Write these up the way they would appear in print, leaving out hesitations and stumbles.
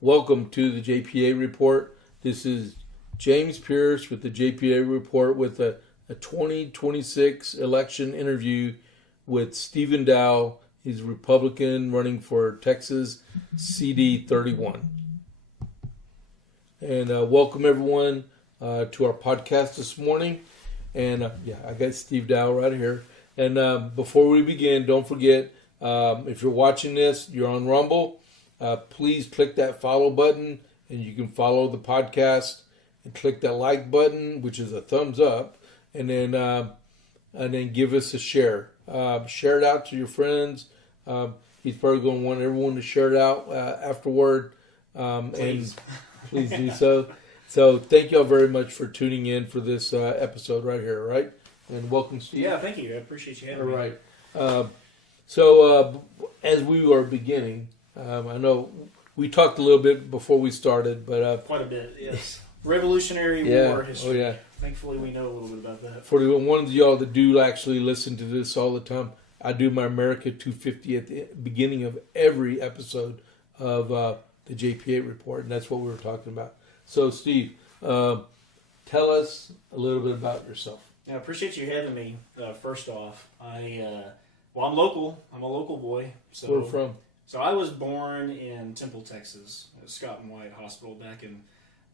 Welcome to the JP8 Report. This is James Pierce with the JP8 Report with a 2026 election interview with Stephen Dowell. He's a Republican running for Texas CD-31. And welcome everyone to our podcast this morning. And I got Steve Dowell right here. And before we begin, don't forget, if you're watching this, you're on Rumble, please click that follow button and you can follow the podcast, and click that like button, which is a thumbs up, and then give us a share. Share it out to your friends. He's probably going to want everyone to share it out afterward. Please. And please do so. So thank y'all very much for tuning in for this episode right here, right? And welcome, Steve. Yeah, thank you. I appreciate you having me. All right. So as we are beginning, I know we talked a little bit before we started, but quite a bit, yes. Revolutionary War history. Oh, yeah. Thankfully, we know a little bit about that. For the ones of y'all that do actually listen to this all the time, I do my America 250 at the beginning of every episode of the JP8 Report, and that's what we were talking about. So, Steve, tell us a little bit about yourself. Yeah, I appreciate you having me. First off, I'm local. I'm a local boy. So, where are you from? So I was born in Temple, Texas, at Scott and White Hospital back in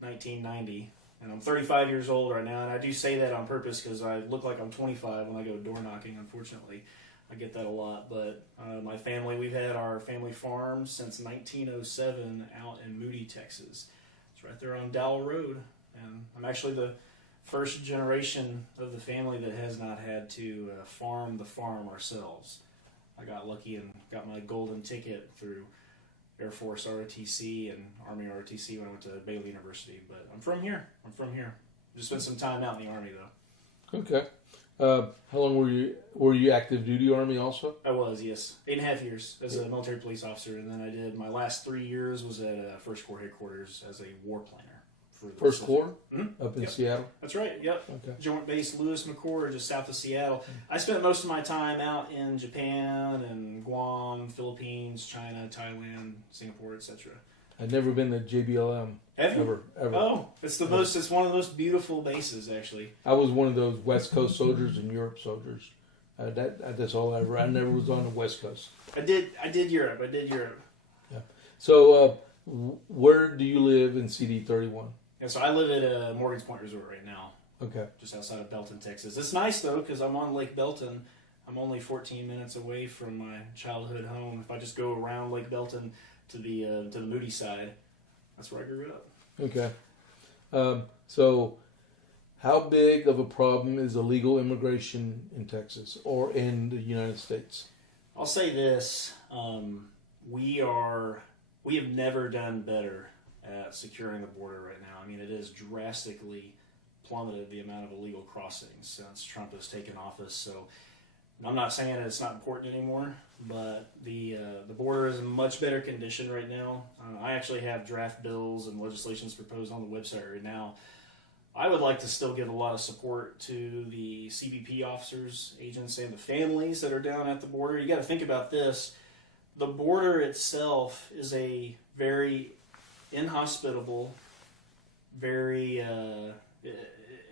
1990. And I'm 35 years old right now, and I do say that on purpose because I look like I'm 25 when I go door knocking, unfortunately. I get that a lot, but my family, we've had our family farm since 1907 out in Moody, Texas. It's right there on Dowell Road, and I'm actually the first generation of the family that has not had to farm the farm ourselves. I got lucky and got my golden ticket through Air Force ROTC and Army ROTC when I went to Baylor University. But I'm from here. Just spent some time out in the Army, though. Okay. How long were you active duty Army also? I was, yes. 8.5 years as a military police officer. And then I did my last 3 years was at First Corps headquarters as a war planner. First Corps? Mm-hmm. Up in Seattle? That's right, yep. Okay. Joint Base Lewis McChord, just south of Seattle. I spent most of my time out in Japan and Guam, Philippines, China, Thailand, Singapore, etc. I've never been to JBLM. Have you? Ever. Oh, it's it's one of the most beautiful bases, actually. I was one of those West Coast soldiers and Europe soldiers. That's all I never was on the West Coast. I did Europe. Yeah. So, where do you live in CD-31? Yeah, so I live at Morgan's Point Resort right now. Okay. Just outside of Belton, Texas. It's nice, though, because I'm on Lake Belton. I'm only 14 minutes away from my childhood home. If I just go around Lake Belton to the Moody side, that's where I grew up. Okay. So, how big of a problem is illegal immigration in Texas or in the United States? I'll say this. We have never done better at securing the border right now. I mean, it has drastically plummeted the amount of illegal crossings since Trump has taken office. So I'm not saying that it's not important anymore, but the border is in much better condition right now. I actually have draft bills and legislations proposed on the website right now. I would like to still give a lot of support to the CBP officers, agents, and the families that are down at the border. You got to think about this. The border itself is a very inhospitable, very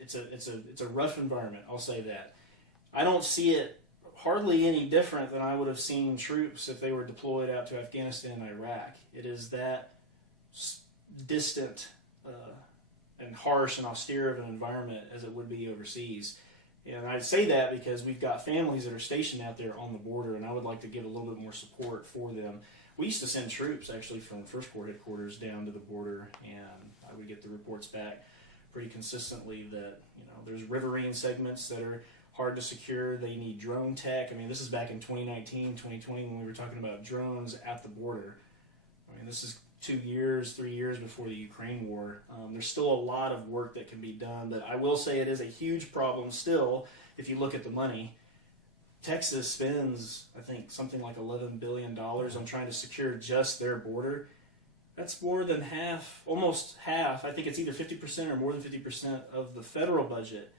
it's a rough environment. I'll say that. I don't see it hardly any different than I would have seen troops if they were deployed out to Afghanistan and Iraq. It is that distant and harsh and austere of an environment as it would be overseas. And I say that because we've got families that are stationed out there on the border, and I would like to give a little bit more support for them. We used to send troops actually from First Corps headquarters down to the border, and I would get the reports back pretty consistently that there's riverine segments that are hard to secure. They need drone tech. I mean, this is back in 2019, 2020 when we were talking about drones at the border. I mean, this is 2 years, 3 years before the Ukraine war. There's still a lot of work that can be done, but I will say it is a huge problem still if you look at the money. Texas spends, I think, something like $11 billion on trying to secure just their border. That's more than half, almost half. I think it's either 50% or more than 50% of the federal budget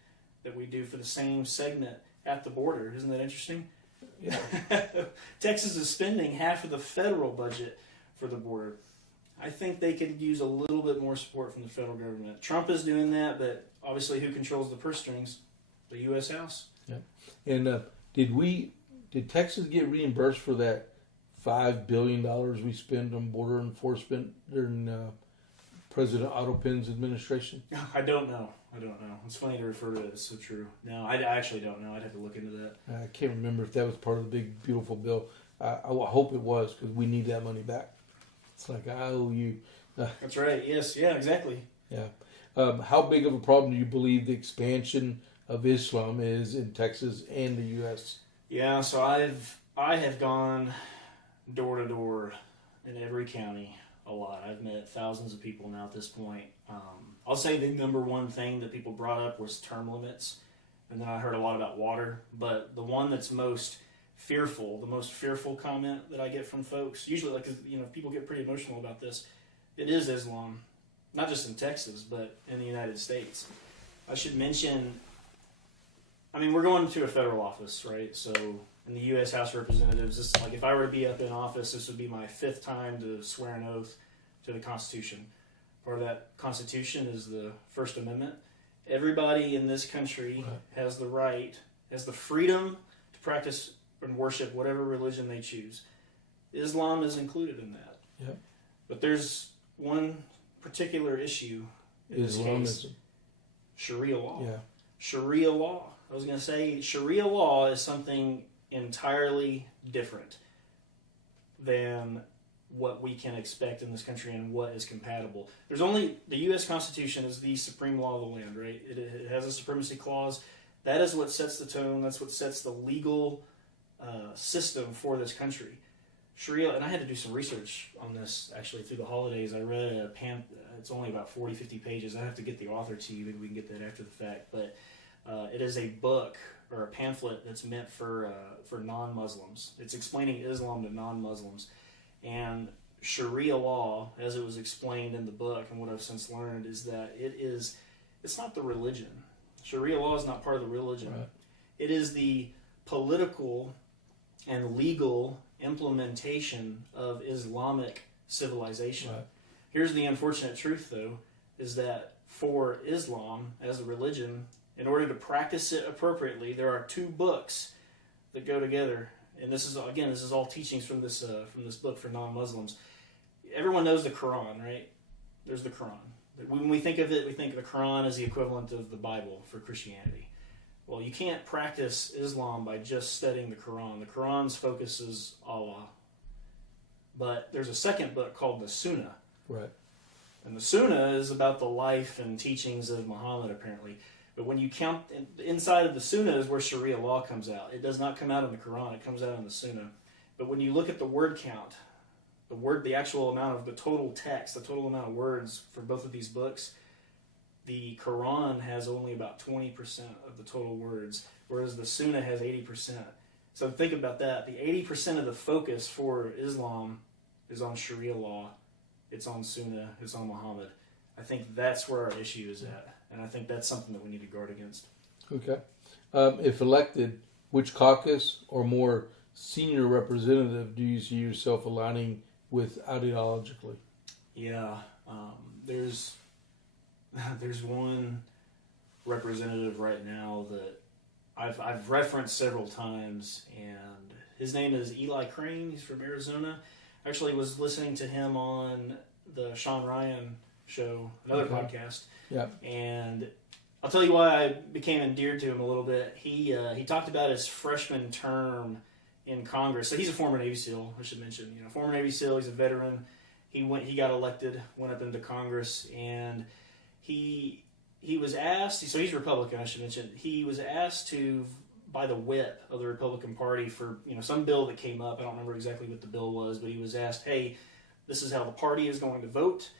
that we do for the same segment at the border. Isn't that interesting? Yeah. Texas is spending half of the federal budget for the border. I think they could use a little bit more support from the federal government. Trump is doing that, but obviously who controls the purse strings? The U.S. House. Yeah. And did Texas get reimbursed for that $5 billion we spent on border enforcement during President Otto Penn's administration? I don't know. It's funny to refer to it as so true. No, I actually don't know. I'd have to look into that. I can't remember if that was part of the big, beautiful bill. I hope it was, because we need that money back. It's like, I owe you. That's right. Yes. Yeah, exactly. Yeah. How big of a problem do you believe the expansion of Islam is in Texas and the U.S.? Yeah, so I have gone door to door in every county a lot. I've met thousands of people now at this point. I'll say the number one thing that people brought up was term limits, and then I heard a lot about water. But the one that's most fearful comment that I get from folks, usually, like, people get pretty emotional about this. It is Islam, not just in Texas, but in the United States. I should mention, we're going to a federal office, right? So in the U.S. House of Representatives, this, like, if I were to be up in office, this would be my 5th time to swear an oath to the Constitution. Part of that Constitution is the First Amendment. Everybody in this country has the right, has the freedom to practice and worship whatever religion they choose. Islam is included in that. Yeah. But there's one particular issue in this case. Sharia law. Yeah. Sharia law. I was going to say Sharia law is something entirely different than what we can expect in this country and what is compatible. There's only, the U.S. Constitution is the supreme law of the land, right? It has a supremacy clause. That is what sets the tone. That's what sets the legal system for this country. Sharia, and I had to do some research on this actually through the holidays. I read it's only about 40, 50 pages. I have to get the author to you. Maybe we can get that after the fact. But it is a book or a pamphlet that's meant for non-Muslims. It's explaining Islam to non-Muslims. And Sharia law, as it was explained in the book, and what I've since learned, is that it's not the religion. Sharia law is not part of the religion. Right. It is the political and legal implementation of Islamic civilization. Right. Here's the unfortunate truth, though, is that for Islam as a religion, in order to practice it appropriately, there are 2 books that go together. And this is all teachings from this book for non-Muslims. Everyone knows the Quran, right? There's the Quran. When we think of it, we think the Quran is the equivalent of the Bible for Christianity. Well, you can't practice Islam by just studying the Quran. The Quran's focus is Allah. But there's a second book called the Sunnah. Right. And the Sunnah is about the life and teachings of Muhammad, apparently. But when you count, inside of the Sunnah is where Sharia law comes out. It does not come out in the Quran. It comes out in the Sunnah. But when you look at the word count, the actual amount of the total text, the total amount of words for both of these books, the Quran has only about 20% of the total words, whereas the Sunnah has 80%. So think about that. The 80% of the focus for Islam is on Sharia law. It's on Sunnah. It's on Muhammad. I think that's where our issue is at. And I think that's something that we need to guard against. Okay. If elected, which caucus or more senior representative do you see yourself aligning with ideologically? Yeah. There's one representative right now that I've referenced several times, and his name is Eli Crane. He's from Arizona. Actually was listening to him on the Sean Ryan show, another podcast. Yeah. And I'll tell you why I became endeared to him a little bit. He talked about his freshman term in Congress. So he's a former Navy SEAL, I should mention. Former Navy SEAL, he's a veteran. He got elected, went up into Congress, and he was asked, so he's Republican, I should mention. He was asked to, by the whip of the Republican Party for, some bill that came up. I don't remember exactly what the bill was, but he was asked, hey, this is how the party is going to vote.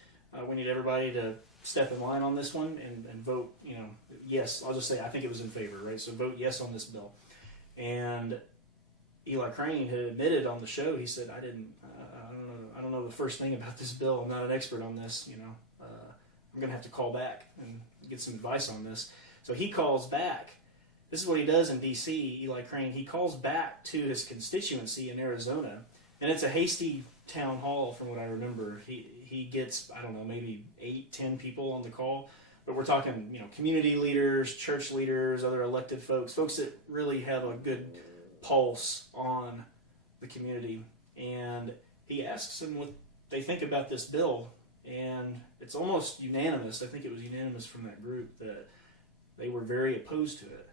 We need everybody to step in line on this one and vote, yes. I'll just say I think it was in favor, right? So vote yes on this bill. And Eli Crane had admitted on the show, he said, I don't know the first thing about this bill. I'm not an expert on this, I'm going to have to call back and get some advice on this. So he calls back. This is what he does in D.C., Eli Crane. He calls back to his constituency in Arizona, and it's a hasty town hall, from what I remember, he gets, I don't know, maybe 8-10 people on the call. But we're talking, community leaders, church leaders, other elected folks that really have a good pulse on the community. And he asks them what they think about this bill. And it's almost unanimous. I think it was unanimous from that group that they were very opposed to it.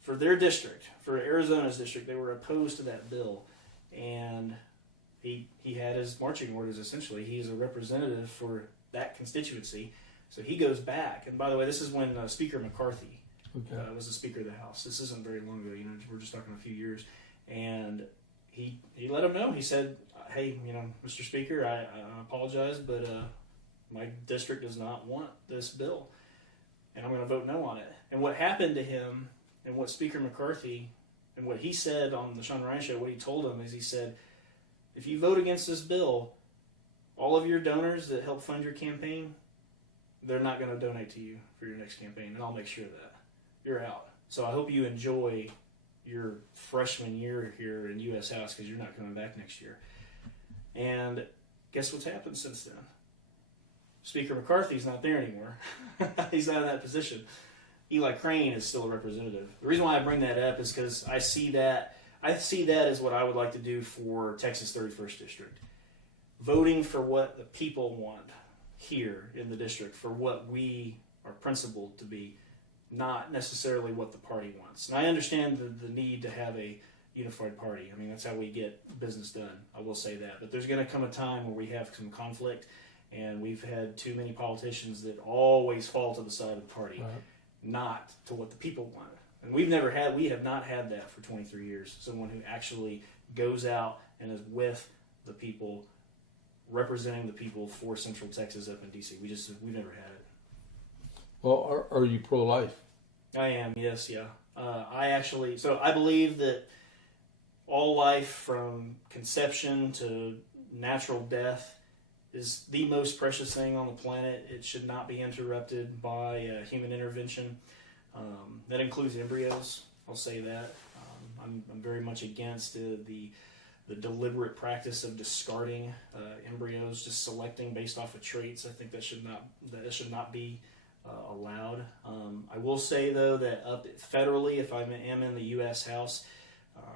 For their district, for Arizona's district, they were opposed to that bill. And he had his marching orders, essentially. He's a representative for that constituency. So he goes back, and by the way, this is when Speaker McCarthy was the Speaker of the House. This isn't very long ago, we're just talking a few years. And he let him know. He said, hey, Mr. Speaker, I apologize, but my district does not want this bill, and I'm going to vote no on it. And what happened to him, and what Speaker McCarthy, and what he said on the Sean Ryan Show, what he told him is he said, if you vote against this bill, all of your donors that help fund your campaign, they're not going to donate to you for your next campaign, and I'll make sure of that. You're out. So I hope you enjoy your freshman year here in U.S. House, because you're not coming back next year. And guess what's happened since then? Speaker McCarthy's not there anymore. He's not in that position. Eli Crane is still a representative. The reason why I bring that up is because I see that as what I would like to do for Texas 31st District. Voting for what the people want here in the district, for what we are principled to be, not necessarily what the party wants. And I understand the need to have a unified party. I mean, that's how we get business done. I will say that. But there's going to come a time where we have some conflict, and we've had too many politicians that always fall to the side of the party, right, not to what the people want. And we have not had that for 23 years. Someone who actually goes out and is with the people, representing the people for Central Texas up in D.C. We've never had it. Well, are you pro-life? I am, yes, yeah. I believe that all life from conception to natural death is the most precious thing on the planet. It should not be interrupted by human intervention. That includes embryos, I'll say that. I'm very much against the deliberate practice of discarding embryos, just selecting based off of traits. I think that should not be allowed. I will say, though, that federally, if I am in the U.S. House,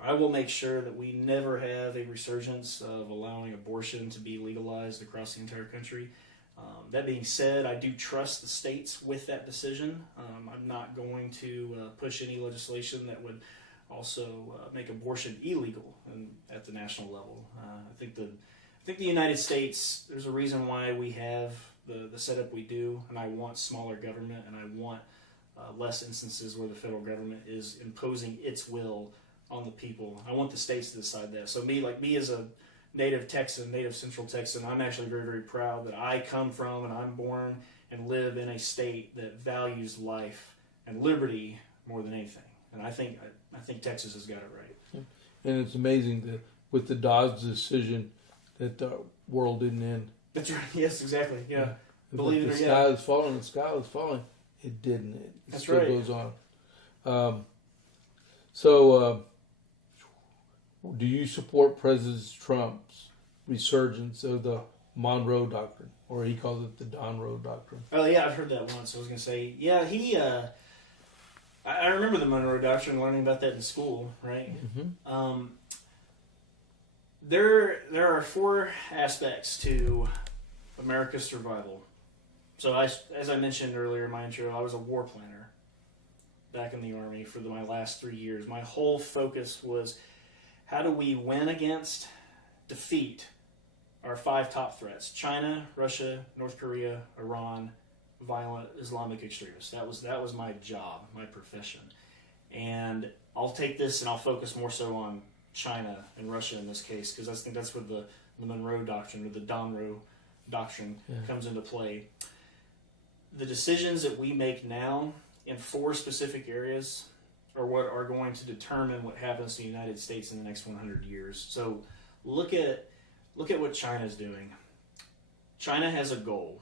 I will make sure that we never have a resurgence of allowing abortion to be legalized across the entire country. That being said, I do trust the states with that decision. I'm not going to push any legislation that would also make abortion illegal at the national level. I think the United States, there's a reason why we have the setup we do, and I want smaller government, and I want less instances where the federal government is imposing its will on the people. I want the states to decide that. So me as a native Texan, native Central Texan, I'm actually very, very proud that I come from and I'm born and live in a state that values life and liberty more than anything. And I think Texas has got it right. And it's amazing that with the Dodge decision that the world didn't end. That's right. Yes, exactly. Yeah. Believe it or not. The sky was falling. It didn't. It That's still right. goes on. So, do you support President Trump's resurgence of the Monroe Doctrine, or he calls it the Monroe Doctrine? Oh yeah, I've heard that once. I was going to say, yeah, he. I remember the Monroe Doctrine, learning about that in school, right? Mm-hmm. There are 4 aspects to America's survival. So as I mentioned earlier in my intro, I was a war planner back in the Army for my last 3 years. My whole focus was, how do we win against, defeat our 5 top threats: China, Russia, North Korea, Iran, violent Islamic extremists. That was my job, my profession. And I'll take this and I'll focus more so on China and Russia in this case, because I think that's where the Monroe Doctrine, or the Monroe Doctrine, comes into play. The decisions that we make now in 4 specific areas are what are going to determine what happens to the United States in the next 100 years. So look at what China's doing. China has a goal.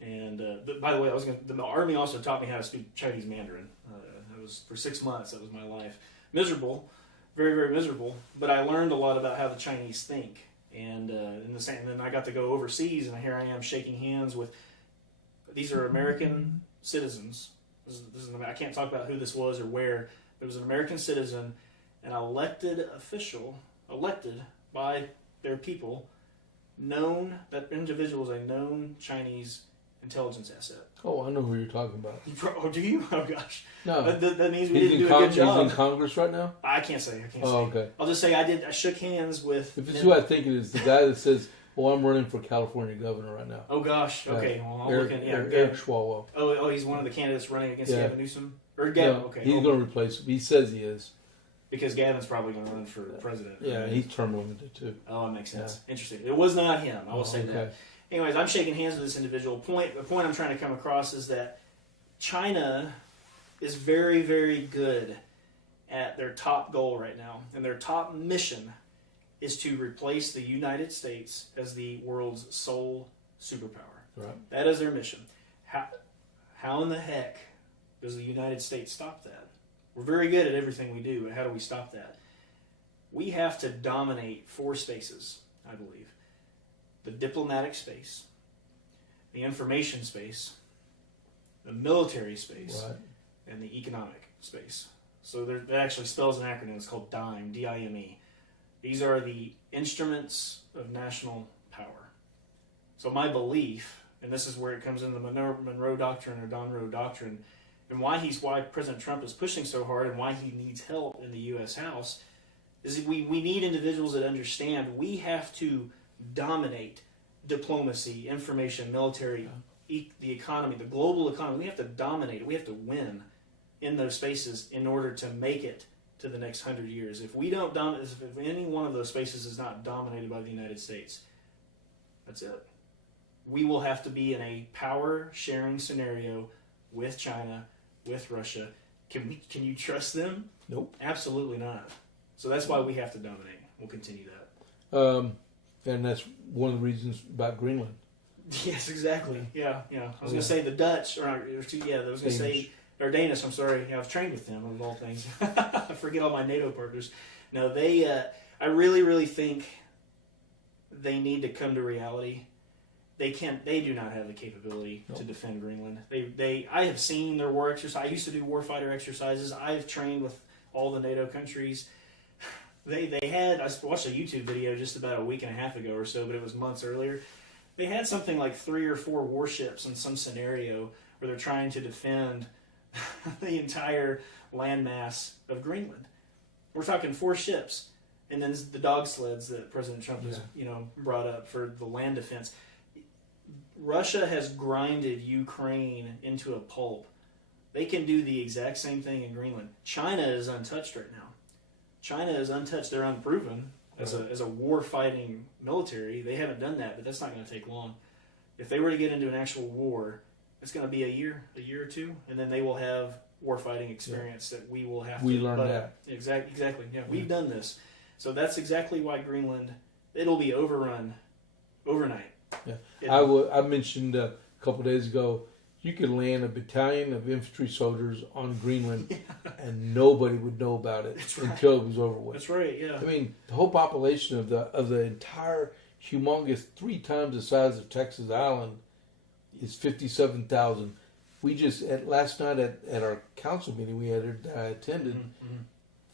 And by the way, the Army also taught me how to speak Chinese Mandarin. For 6 months, that was my life. Miserable, very, very miserable. But I learned a lot about how the Chinese think. And in the same, and then I got to go overseas, and here I am shaking hands with. These are American citizens. I can't talk about who this was or where. It was an American citizen, an elected official, elected by their people, known, that individual is a known Chinese intelligence asset. Oh, I know who you're talking about. Oh, do you? Oh, gosh. No. That means we didn't do a good job. He's in Congress right now? I can't say. Oh, okay. I'll just say I shook hands with... If it's who I think it is, the guy that says, well, I'm running for California governor right now. Oh, gosh. Okay. Well, I'm looking... Yeah, Eric Schwalwell. Oh, he's one of the candidates running against Gavin Newsom? Or Gavin, yeah, okay. He's going to replace him. He says he is. Because Gavin's probably going to run for president. Yeah, right? he's term limited too. Oh, that makes sense. Yeah. Interesting. It was not him. I will say that. Anyways, I'm shaking hands with this individual. The point I'm trying to come across is that China is very, very good at their top goal right now. And their top mission is to replace the United States as the world's sole superpower. Right. That is their mission. How in the heck does the United States stop that? We're very good at everything we do, but how do we stop that? We have to dominate 4 spaces, I believe. The diplomatic space, the information space, the military space, right, and the economic space. So that actually spells an acronym. It's called DIME, D-I-M-E. These are the instruments of national power. So my belief, and this is where it comes in the Monroe Doctrine or Monroe Doctrine, and why President Trump is pushing so hard and why he needs help in the U.S. House, is that we need individuals that understand we have to dominate diplomacy, information, military, the economy, the global economy. We have to dominate it. We have to win in those spaces in order to make it to the next 100 years. If we don't dominate, if any one of those spaces is not dominated by the United States, that's it. We will have to be in a power sharing scenario with China, with Russia. Can you trust them? Nope. Absolutely not. So that's why we have to dominate. We'll continue that. And that's one of the reasons about Greenland. Yes, exactly. Yeah. I was going to say the Dutch, I was going to say, or Danish, I'm sorry. I've trained with them, of all things. I forget all my NATO partners. No, I really, really think they need to come to reality. They do not have the capability to defend Greenland. I have seen their war exercise. I used to do warfighter exercises. I've trained with all the NATO countries. I watched a YouTube video just about a week and a half ago or so, but it was months earlier. They had something like 3 or 4 warships in some scenario where they're trying to defend the entire landmass of Greenland. We're talking 4 ships, and then the dog sleds that President Trump has brought up for the land defense. Russia has grinded Ukraine into a pulp. They can do the exact same thing in Greenland. China is untouched right now. China is untouched. They're unproven as a war-fighting military. They haven't done that, but that's not going to take long. If they were to get into an actual war, it's going to be a year or two, and then they will have war-fighting experience that we will have to... We learned that. Exactly. Yeah, we've done this. So that's exactly why Greenland, it'll be overrun overnight. Yeah, I mentioned a couple of days ago, you could land a battalion of infantry soldiers on Greenland, and nobody would know about it until it was over with. That's right. Yeah. I mean, the whole population of the entire humongous 3 times the size of Texas Island is 57,000. We just last night at our council meeting we attended,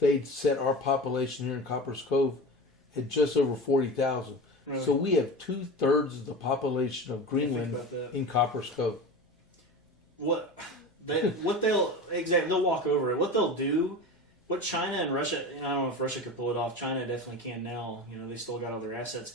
they'd set our population here in Copper's Cove at just over 40,000. Really? So we have 2/3 of the population of Greenland in Copper's Cove. They'll walk over it. What they'll do, what China and Russia, I don't know if Russia could pull it off. China definitely can now. They still got all their assets.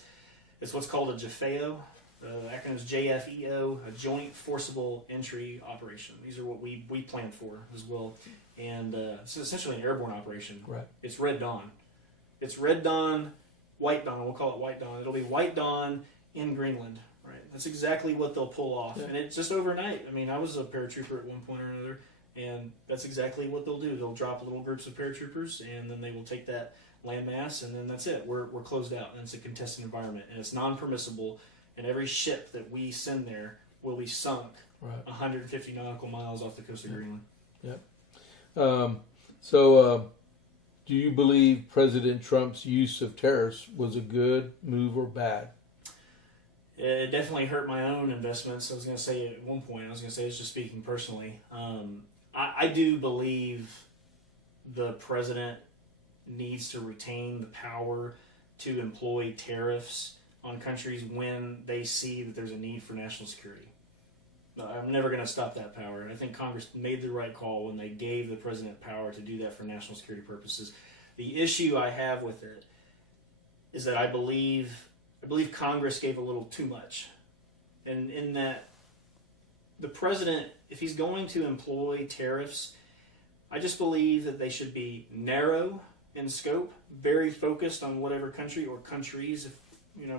It's what's called a JFEO. The acronym is JFEO, a Joint Forcible Entry Operation. These are what we planned for as well. And it's essentially an airborne operation. Right. It's Red Dawn. It's Red Dawn, White Dawn. We'll call it White Dawn. It'll be White Dawn in Greenland. Right. That's exactly what they'll pull off. Yeah. And it's just overnight. I mean, I was a paratrooper at one point or another, and that's exactly what they'll do. They'll drop little groups of paratroopers, and then they will take that landmass, and then that's it. We're closed out, and it's a contested environment, and it's non-permissible, and every ship that we send there will be sunk 150 nautical miles off the coast of Greenland. Yep. So Do you believe President Trump's use of tariffs was a good move or bad? It definitely hurt my own investments. I was going to say at one point, it's just speaking personally. I do believe the president needs to retain the power to employ tariffs on countries when they see that there's a need for national security. I'm never going to stop that power. And I think Congress made the right call when they gave the president power to do that for national security purposes. The issue I have with it is that I believe Congress gave a little too much. And in that the president, if he's going to employ tariffs, I just believe that they should be narrow in scope, very focused on whatever country or countries, if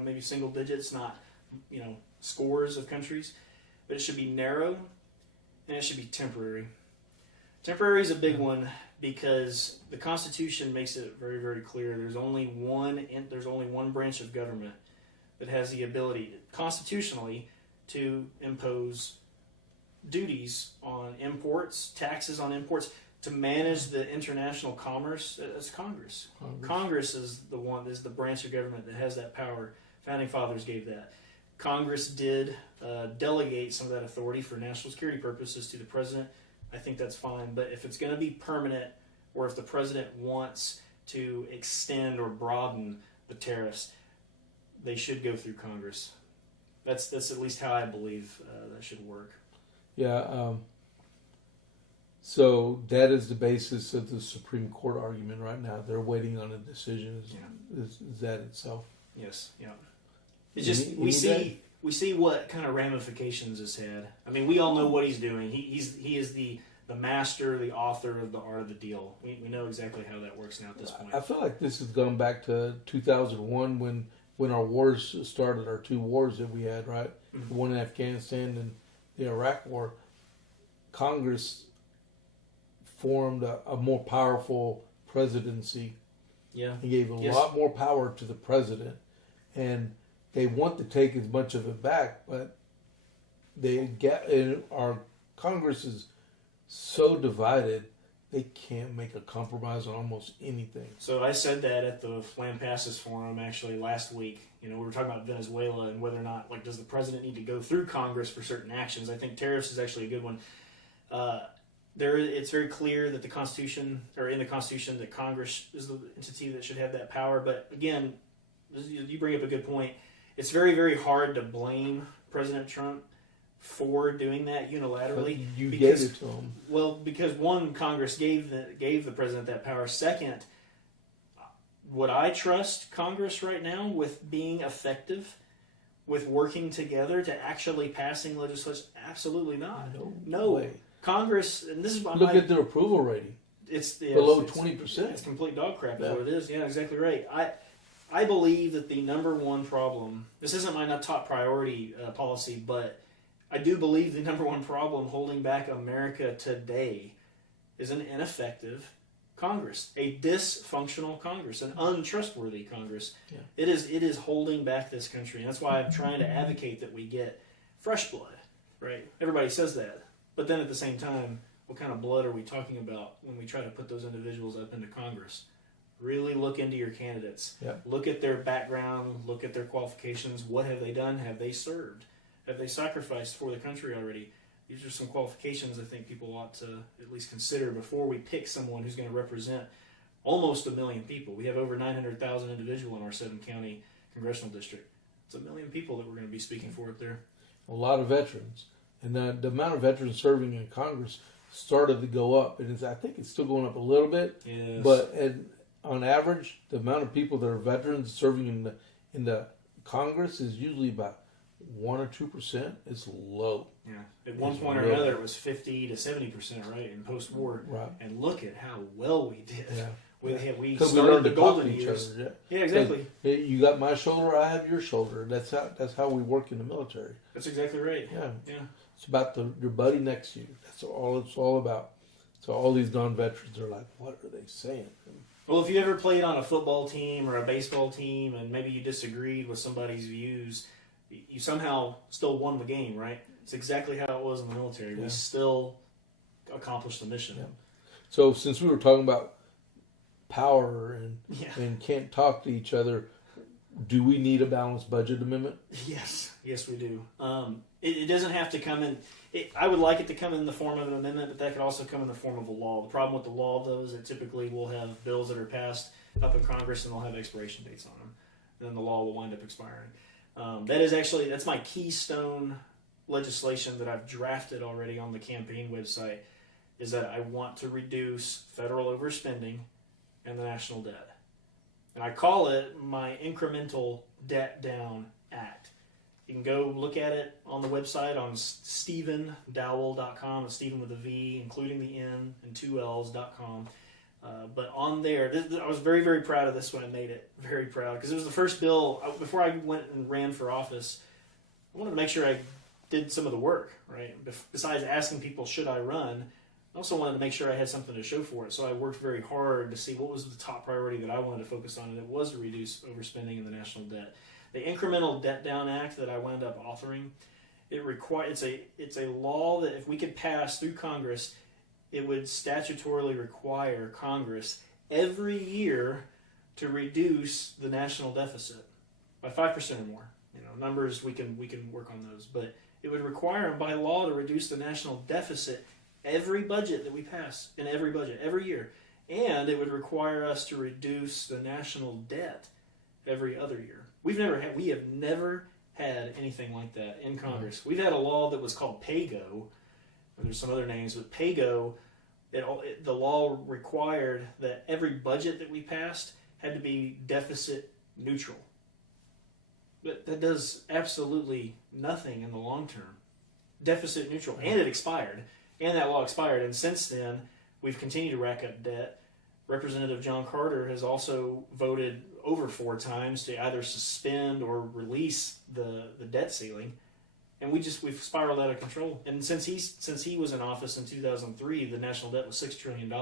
maybe single digits, not scores of countries. But it should be narrow, and it should be temporary. Temporary is a big one because the Constitution makes it very, very clear. There's only one branch of government that has the ability, constitutionally, to impose duties on imports, taxes on imports, to manage the international commerce. That's Congress. Congress is the branch of government that has that power. Founding Fathers gave that. Congress did delegate some of that authority for national security purposes to the president. I think that's fine. But if it's going to be permanent, or if the president wants to extend or broaden the tariffs, they should go through Congress. That's at least how I believe that should work. Yeah. So that is the basis of the Supreme Court argument right now. They're waiting on a decision. Is that itself? Yes. Yeah. It's just we see what kind of ramifications this had. I mean, we all know what he's doing. He is the master, the author of the art of the deal. We know exactly how that works now at this point. I feel like this has gone back to 2001 when our wars started, our two wars that we had, right? Mm-hmm. One in Afghanistan and the Iraq War. Congress formed a more powerful presidency. Yeah. He gave a lot more power to the president. And they want to take as much of it back, but our Congress is so divided, they can't make a compromise on almost anything. So I said that at the Land Passes Forum actually last week. We were talking about Venezuela and whether or not, does the president need to go through Congress for certain actions? I think tariffs is actually a good one. It's very clear that in the Constitution that Congress is the entity that should have that power. But again, you bring up a good point. It's very, very hard to blame President Trump for doing that unilaterally. You gave it to him. Well, because one, Congress gave the president that power. Second, would I trust Congress right now with being effective, with working together to actually passing legislation? Absolutely not. No way. Congress, and this is why look at their approval rating. It's below 20%. It's complete dog crap. Is what it is. Yeah, exactly right. I believe that the number one problem, this isn't my top priority policy, but I do believe the number one problem holding back America today is an ineffective Congress, a dysfunctional Congress, an untrustworthy Congress. Yeah. It is holding back this country. And that's why I'm trying to advocate that we get fresh blood, right? Everybody says that. But then at the same time, what kind of blood are we talking about when we try to put those individuals up into Congress? Really look into your candidates. Yeah. Look at their background. Look at their qualifications. What have they done? Have they served? Have they sacrificed for the country already? These are some qualifications I think people ought to at least consider before we pick someone who's going to represent almost 1 million people. We have over 900,000 individuals in our 7-county congressional district. It's 1 million people that we're going to be speaking for up there. A lot of veterans. And the amount of veterans serving in Congress started to go up. And I think it's still going up a little bit. Yes. But on average, the amount of people that are veterans serving in the Congress is usually about 1 or 2%. It's low. Yeah. At one point or another, it was 50 to 70%, right, in post-war. Right. And look at how well we did. Yeah. We started the golden years. Other, yeah, exactly. You got my shoulder, I have your shoulder. That's how we work in the military. That's exactly right. Yeah. Yeah. It's about your buddy next to you. That's all it's all about. So all these non-veterans are like, what are they saying? Well, if you ever played on a football team or a baseball team and maybe you disagreed with somebody's views, you somehow still won the game, right? It's exactly how it was in the military. Yeah. We still accomplished the mission. Yeah. So since we were talking about power and Yeah. and can't talk to each other. Do we need a balanced budget amendment? Yes, we do. It doesn't have to come in. I would like it to come in the form of an amendment, but that could also come in the form of a law. The problem with the law, though, is that typically we'll have bills that are passed up in Congress and they'll have expiration dates on them, and then the law will wind up expiring. That's my keystone legislation that I've drafted already on the campaign website. Is that I want to reduce federal overspending and the national debt. And I call it my Incremental Debt Down Act. You can go look at it on the website on StephenDowell.com. It's Stephen with a V, including the N and 2 L's.com. But on there, I was very, very proud of this when I made it. Very proud. Because it was the first bill, before I went and ran for office, I wanted to make sure I did some of the work, right? Besides asking people, should I run? I also wanted to make sure I had something to show for it, so I worked very hard to see what was the top priority that I wanted to focus on, and it was to reduce overspending in the national debt. The Incremental Debt Down Act that I wound up authoring, it's a law that if we could pass through Congress, it would statutorily require Congress every year to reduce the national deficit by 5% or more. Numbers we can work on those, but it would require them by law to reduce the national deficit every budget that we pass, in every budget, every year. And it would require us to reduce the national debt every other year. We have never had anything like that in Congress. We've had a law that was called PAYGO, and there's some other names, but PAYGO, the law required that every budget that we passed had to be deficit neutral. But that does absolutely nothing in the long term. Deficit neutral. And it expired. And that law expired, and since then, we've continued to rack up debt. Representative John Carter has also voted over 4 times to either suspend or release the debt ceiling, and we've spiraled out of control. And since he was in office in 2003, the national debt was $6 trillion.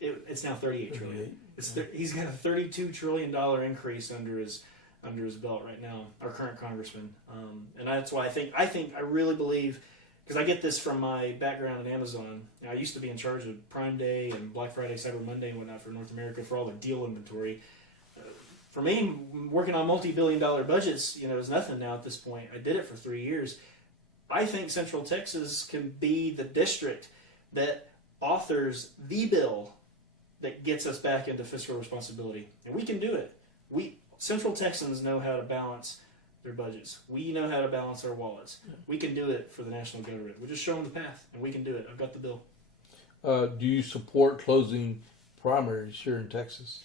It's now $38 trillion. He's got a $32 trillion increase under his belt right now. Our current congressman, and that's why I really believe. Because I get this from my background at Amazon. I used to be in charge of Prime Day and Black Friday, Cyber Monday, and whatnot for North America for all the deal inventory. For me, working on multi-billion-dollar budgets, is nothing now at this point. I did it for 3 years. I think Central Texas can be the district that authors the bill that gets us back into fiscal responsibility, and we can do it. Central Texans know how to balance their budgets. We know how to balance our wallets. Yeah. We can do it for the national government. We just show them the path, and we can do it. I've got the bill. Do you support closing primaries here in Texas?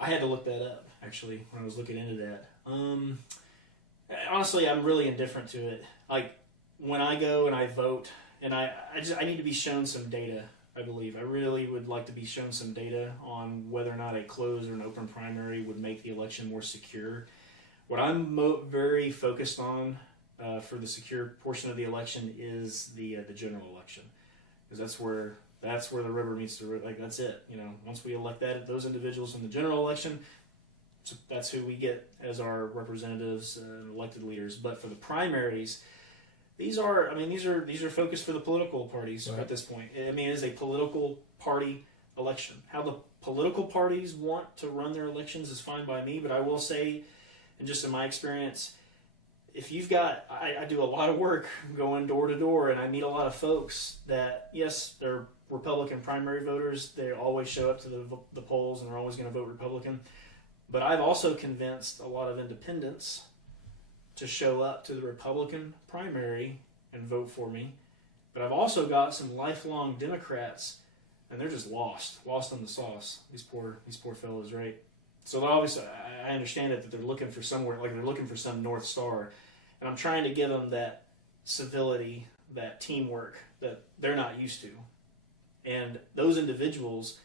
I had to look that up, actually, when I was looking into that. Honestly, I'm really indifferent to it. Like, when I go and I vote, and I need to be shown some data, I believe. I really would like to be shown some data on whether or not a closed or an open primary would make the election more secure. What I'm very focused on for the secure portion of the election is the general election, because that's where the rubber meets the road. Like, that's it. Once we elect those individuals in the general election, that's who we get as our representatives and elected leaders. But for the primaries, these are focused for the political parties at this point. It is a political party election. How the political parties want to run their elections is fine by me, but I will say, and just in my experience, if you've got, I do a lot of work going door to door, and I meet a lot of folks that, yes, they're Republican primary voters. They always show up to the polls, and they're always going to vote Republican. But I've also convinced a lot of independents to show up to the Republican primary and vote for me. But I've also got some lifelong Democrats, and they're just lost in the sauce. These poor fellows, right? So obviously, I understand it that they're looking for somewhere, like they're looking for some North Star, and I'm trying to give them that civility, that teamwork that they're not used to. And those individuals,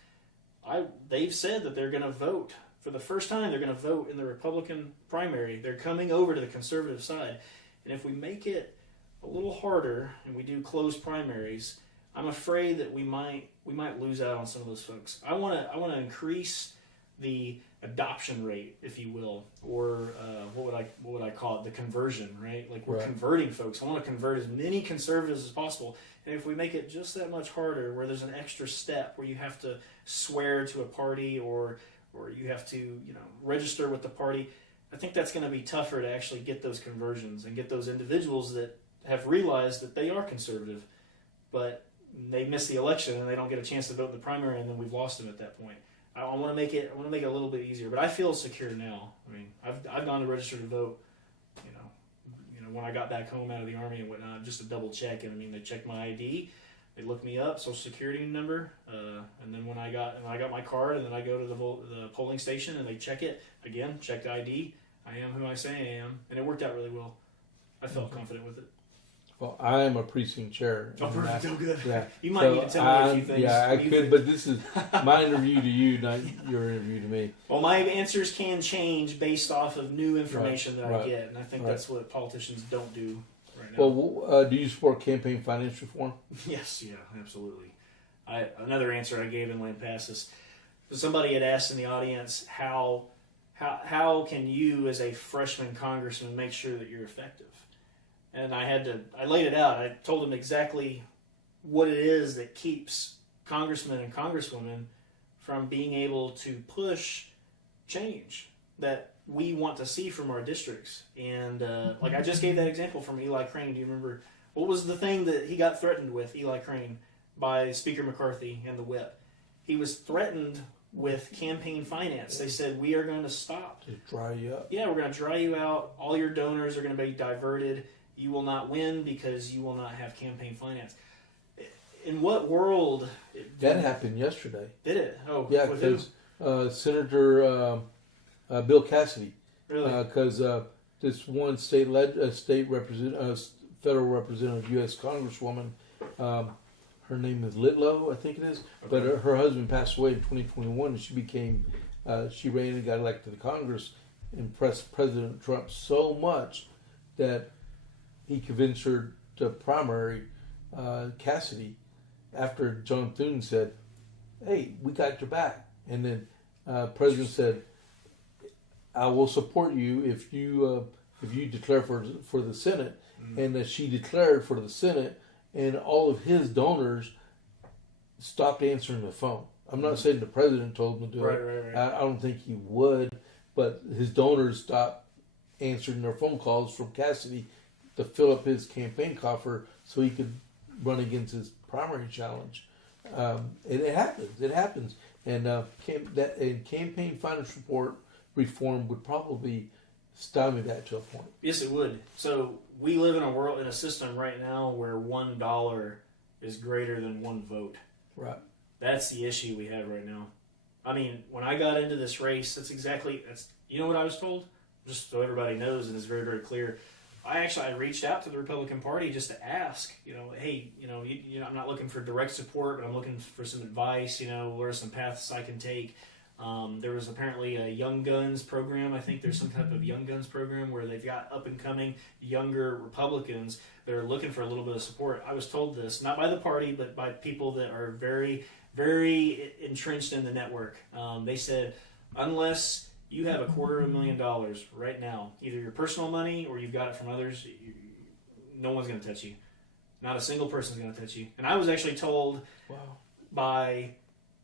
they've said that they're going to vote. For the first time, they're going to vote in the Republican primary. They're coming over to the conservative side. And if we make it a little harder and we do closed primaries, I'm afraid that we might lose out on some of those folks. I want to increase the adoption rate, if you will, or what would I call it? The conversion, right? Like we're converting folks. I want to convert as many conservatives as possible, and if we make it just that much harder, where there's an extra step where you have to swear to a party or you have to register with the party, I think that's going to be tougher to actually get those conversions and get those individuals that have realized that they are conservative, but they miss the election and they don't get a chance to vote in the primary, and then we've lost them at that point. I want to make it a little bit easier, but I feel secure now. I mean, I've gone to register to vote, when I got back home out of the Army and whatnot, just to double check. And I mean, they checked my ID, they looked me up, Social Security number, and then when I got my card, and then I go to the polling station and they check it again, check the ID. I am who I say I am, and it worked out really well. I felt confident with it. Well, I am a precinct chair. Oh, perfect. Oh, good. Yeah. You might need to tell me a few things. Yeah, I could, but this is my interview to you, not your interview to me. Well, my answers can change based off of new information that I get, and I think that's what politicians don't do right now. Well, do you support campaign finance reform? Yes, yeah, absolutely. Another answer I gave in Land Passes, somebody had asked in the audience, how can you as a freshman congressman make sure that you're effective? And I laid it out. I told them exactly what it is that keeps congressmen and congresswomen from being able to push change that we want to see from our districts. And like I just gave that example from Eli Crane. Do you remember what was the thing that he got threatened with, Eli Crane, by Speaker McCarthy and the whip? He was threatened with campaign finance. They said, we are going to stop. To dry you up. Yeah, we're going to dry you out. All your donors are going to be diverted. You will not win because you will not have campaign finance. In what world? That happened yesterday. Did it? Oh, yeah, because Senator Bill Cassidy. Really? Because this one federal representative, U.S. Congresswoman, her name is Litlow, I think it is. Okay. But her husband passed away in 2021, and she ran and got elected to Congress, impressed President Trump so much that he convinced her to primary Cassidy after John Thune said, hey, we got your back. And then President said, I will support you if you declare for the Senate. Mm-hmm. And that she declared for the Senate, and all of his donors stopped answering the phone. I'm not saying the president told him to do it. Right. I don't think he would, but his donors stopped answering their phone calls from Cassidy to fill up his campaign coffer so he could run against his primary challenge. It happens. And campaign finance reform would probably stymie that to a point. Yes, it would. So we live in a system right now where $1 is greater than one vote. Right. That's the issue we have right now. I mean, when I got into this race, that's you know what I was told? Just so everybody knows, and it's very, very clear. I reached out to the Republican Party just to ask, hey, I'm not looking for direct support, but I'm looking for some advice, what are some paths I can take? There was apparently a Young Guns program. I think there's some type of Young Guns program where they've got up-and-coming younger Republicans that are looking for a little bit of support. I was told this, not by the party, but by people that are very, very entrenched in the network. They said, unless you have $250,000 right now, either your personal money or you've got it from others, no one's going to touch you. Not a single person's going to touch you. And I was actually told by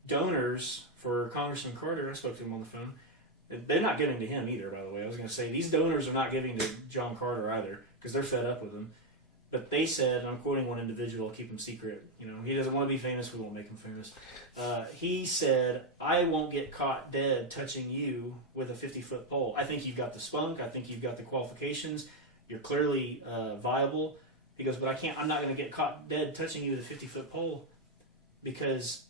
donors for Congressman Carter, I spoke to him on the phone, they're not giving to him either, by the way. I was going to say, these donors are not giving to John Carter either, because they're fed up with him. But they said, and I'm quoting one individual, keep him secret, he doesn't want to be famous, we won't make him famous. He said, I won't get caught dead touching you with a 50-foot pole. I think you've got the spunk, I think you've got the qualifications, you're clearly viable. He goes, but I'm not going to get caught dead touching you with a 50-foot pole because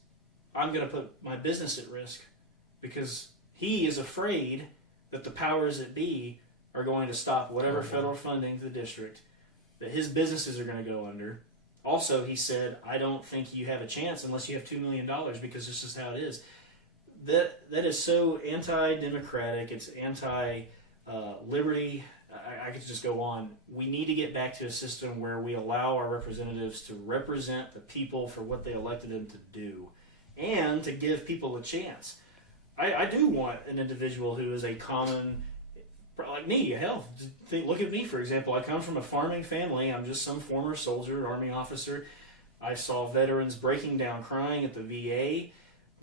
I'm going to put my business at risk, because he is afraid that the powers that be are going to stop whatever federal funding to the district, that his businesses are going to go under. Also, he said, I don't think you have a chance unless you have $2 million, because this is how it is. That is so anti-democratic. It's anti-liberty. I could just go on. We need to get back to a system where we allow our representatives to represent the people for what they elected them to do, and to give people a chance. I do want an individual who is a common, like me. Hell, look at me, for example. I come from a farming family. I'm just some former soldier, Army officer. I saw veterans breaking down crying at the VA,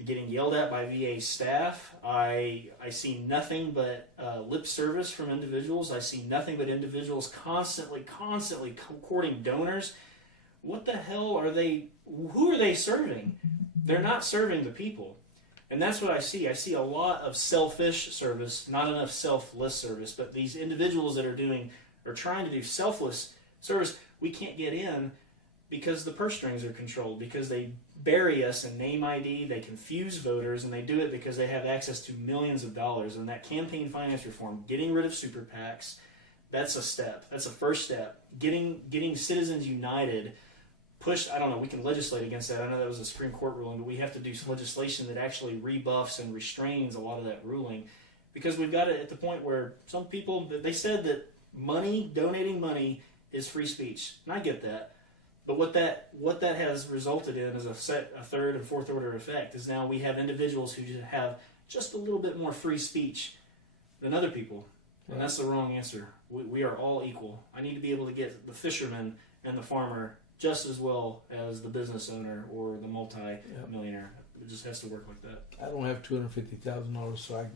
getting yelled at by VA staff. I see nothing but lip service from individuals. I see nothing but individuals constantly courting donors. What the hell are they? Who are they serving? They're not serving the people. And that's what I see. I see a lot of selfish service, not enough selfless service. But these individuals that are trying to do selfless service, we can't get in because the purse strings are controlled, because they bury us in name ID, they confuse voters, and they do it because they have access to millions of dollars. And that campaign finance reform, getting rid of super PACs, that's a step. That's a first step. Getting Citizens United pushed. I don't know, we can legislate against that. I know that was a Supreme Court ruling, but we have to do some legislation that actually rebuffs and restrains a lot of that ruling, because we've got it at the point where some people, they said that donating money is free speech. And I get that. But what that has resulted in is a third and fourth order effect is now we have individuals who have just a little bit more free speech than other people. And that's the wrong answer. We are all equal. I need to be able to get the fisherman and the farmer just as well as the business owner or the multi-millionaire. It just has to work like that. I don't have $250,000, so I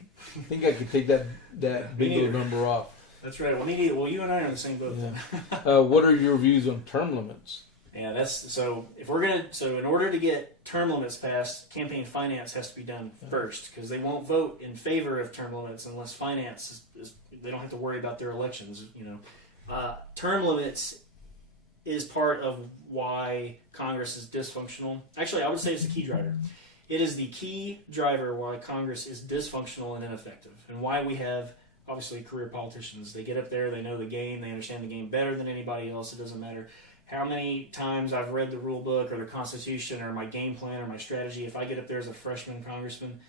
think I could take that bingo number off. That's right. Well, you and I are in the same boat. Yeah. What are your views on term limits? Yeah, that's so. In order to get term limits passed, campaign finance has to be done first, because they won't vote in favor of term limits unless finance is they don't have to worry about their elections. Term limits is part of why Congress is dysfunctional. Actually, I would say it's the key driver. It is the key driver why Congress is dysfunctional and ineffective, and why we have obviously career politicians. They get up there, they know the game, they understand the game better than anybody else. It doesn't matter how many times I've read the rule book or the Constitution or my game plan or my strategy. If I get up there as a freshman congressman,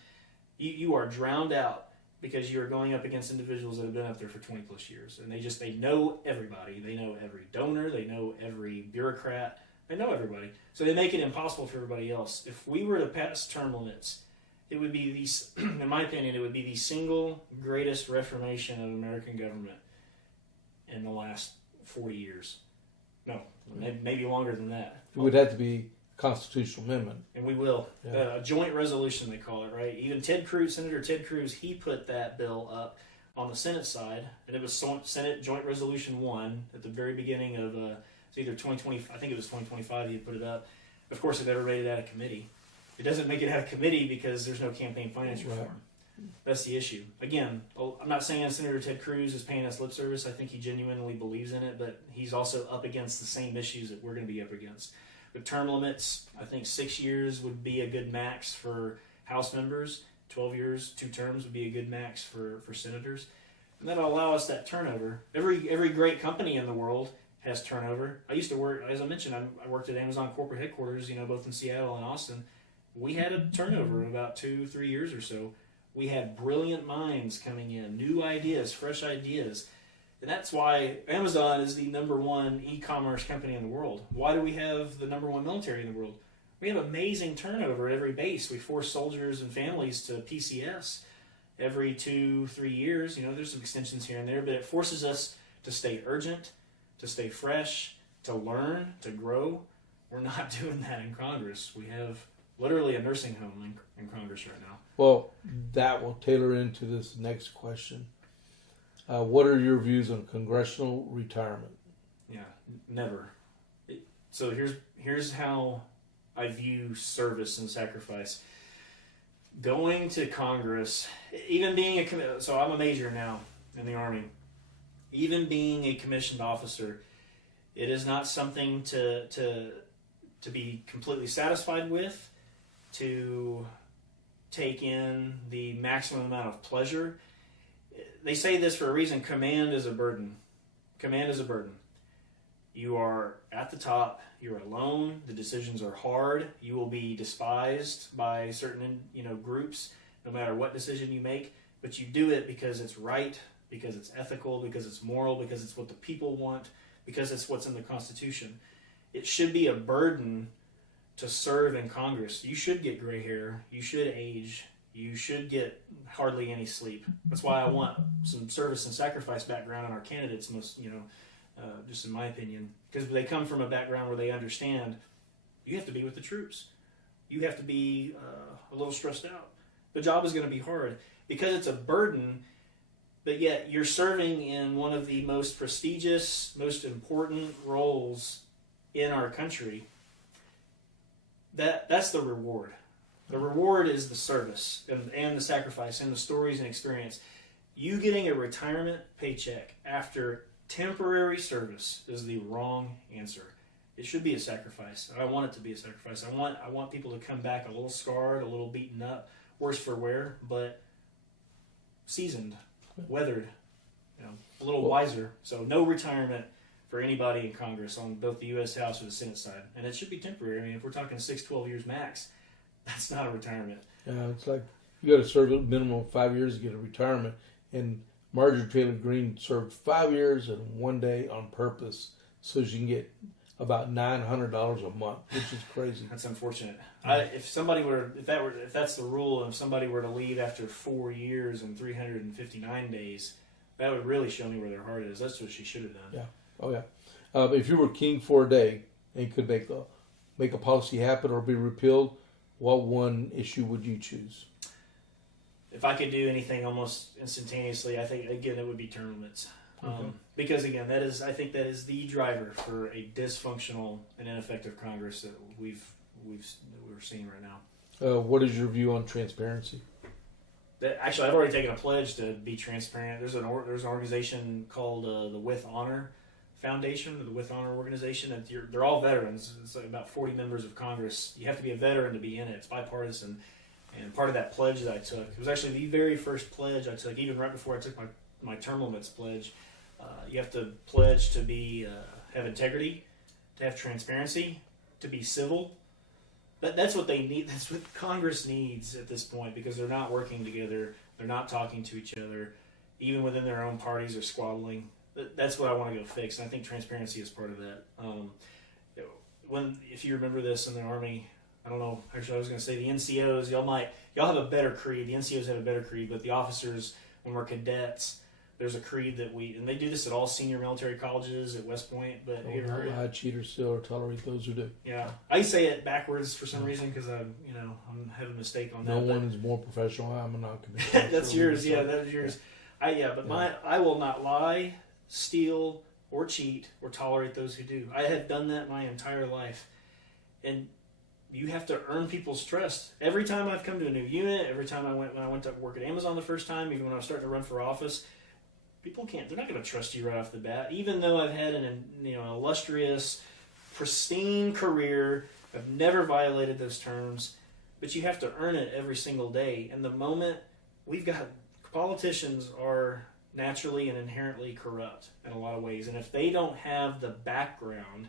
you are drowned out, because you're going up against individuals that have been up there for 20 plus years. And they know everybody. They know every donor. They know every bureaucrat. They know everybody. So they make it impossible for everybody else. If we were to pass term limits, it would be in my opinion, it would be the single greatest reformation of American government in the last 40 years. No, maybe longer than that. It would have to be constitutional amendment. And we will. A joint resolution, they call it, right? Even Senator Ted Cruz, he put that bill up on the Senate side, and it was Senate Joint Resolution 1 at the very beginning of it's either 2020, I think it was 2025 he put it up. Of course, it never made it out of committee. It doesn't make it out of committee because there's no campaign finance reform. Right. That's the issue. Again, I'm not saying Senator Ted Cruz is paying us lip service. I think he genuinely believes in it, but he's also up against the same issues that we're going to be up against. With term limits, I think 6 years would be a good max for House members. 12 years, 2 terms would be a good max for senators. And that'll allow us that turnover. Every great company in the world has turnover. I used to work, as I mentioned, I worked at Amazon corporate headquarters, both in Seattle and Austin. We had a turnover in about 2-3 years or so. We had brilliant minds coming in, new ideas, fresh ideas. And that's why Amazon is the number one e-commerce company in the world. Why do we have the number one military in the world? We have amazing turnover at every base. We force soldiers and families to PCS every 2-3 years. There's some extensions here and there, but it forces us to stay urgent, to stay fresh, to learn, to grow. We're not doing that in Congress. We have literally a nursing home in Congress right now. Well, that will tailor into this next question. What are your views on congressional retirement? Yeah, never. So here's how I view service and sacrifice. Going to Congress, even being so I'm a major now in the Army. Even being a commissioned officer, it is not something to be completely satisfied with, to take in the maximum amount of pleasure. They say this for a reason. Command is a burden. Command is a burden. You are at the top. You're alone. The decisions are hard. You will be despised by certain groups, no matter what decision you make. But you do it because it's right, because it's ethical, because it's moral, because it's what the people want, because it's what's in the Constitution. It should be a burden to serve in Congress. You should get gray hair. You should age. you should get hardly any sleep. That's why I want some service and sacrifice background in our candidates, just in my opinion, because they come from a background where they understand you have to be with the troops. You have to be a little stressed out. The job is going to be hard because it's a burden, but yet you're serving in one of the most prestigious, most important roles in our country. That's the reward. The reward is the service and the sacrifice and the stories and experience. You getting a retirement paycheck after temporary service is the wrong answer. It should be a sacrifice, and I want it to be a sacrifice. I want people to come back a little scarred, a little beaten up, worse for wear, but seasoned, weathered, a little wiser. So no retirement for anybody in Congress on both the U.S. House or the Senate side, and it should be temporary. I mean, if we're talking 6-12 years max, that's not a retirement. Yeah, it's like you got to serve a minimum of 5 years to get a retirement, and Marjorie Taylor Greene served 5 years and 1 day on purpose so she can get about $900 a month, which is crazy. That's unfortunate. If that's the rule, and if somebody were to leave after 4 years and 359 days, that would really show me where their heart is. That's what she should have done. Yeah. Oh yeah. If you were king for a day and could make a policy happen or be repealed, what one issue would you choose? If I could do anything almost instantaneously, I think again it would be term limits. Because again, I think that is the driver for a dysfunctional and ineffective Congress that we're seeing right now. What is your view on transparency? Actually, I've already taken a pledge to be transparent. There's an organization called the With Honor Foundation, or the With Honor organization. And they're all veterans. It's like about 40 members of Congress. You have to be a veteran to be in it. It's bipartisan. And part of that pledge that I took, it was actually the very first pledge I took, even right before I took my term limits pledge. You have to pledge to be have integrity, to have transparency, to be civil. That's what they need. That's what Congress needs at this point, because they're not working together. They're not talking to each other. Even within their own parties, they're squabbling. That's what I want to go fix. And I think transparency is part of that. If you remember this in the Army, I don't know. Actually, I was going to say the NCOs. Y'all have a better creed. The NCOs have a better creed, but the officers, when we're cadets, there's a creed that and they do this at all senior military colleges at West Point. But not lie, cheat, or steal, or tolerate those who do. Yeah, I say it backwards for some reason because I'm having a mistake on that. No one is more professional. I'm not going to. That's yours. Yeah, that is yours. Yeah. I will not lie, steal, or cheat, or tolerate those who do. I have done that my entire life, and you have to earn people's trust. Every time I've come to a new unit, every time when I went to work at Amazon the first time, even when I was starting to run for office, they're not going to trust you right off the bat. Even though I've had an illustrious, pristine career, I've never violated those terms, but you have to earn it every single day. And the moment politicians are naturally and inherently corrupt in a lot of ways. And if they don't have the background,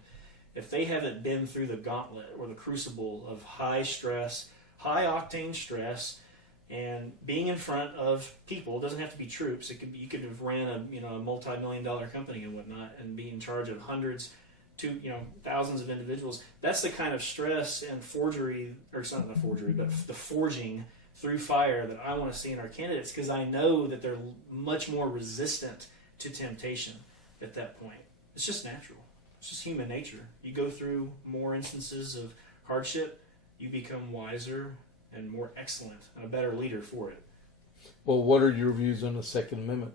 if they haven't been through the gauntlet or the crucible of high stress, high octane stress, and being in front of people, it doesn't have to be troops. It could be, you could have ran a multi-million-dollar company and whatnot, and be in charge of hundreds to thousands of individuals. That's the kind of stress and forgery, or it's not forgery, but the forging through fire that I want to see in our candidates, because I know that they're much more resistant to temptation at that point. It's just natural. It's just human nature. You go through more instances of hardship, you become wiser and more excellent and a better leader for it. Well, what are your views on the Second Amendment?